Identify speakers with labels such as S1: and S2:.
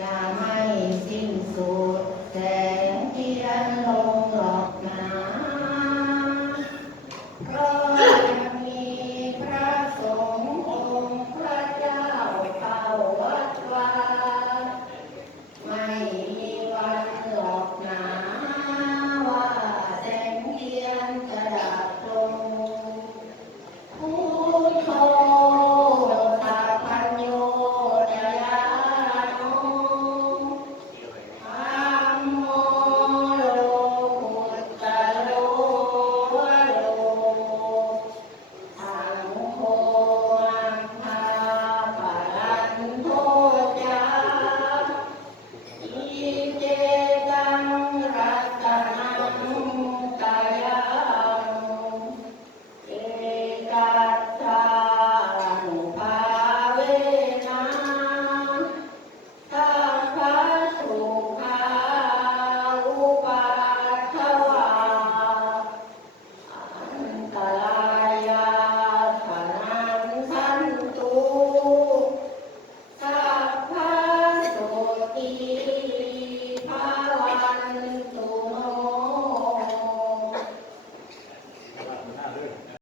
S1: 呀欢迎幸福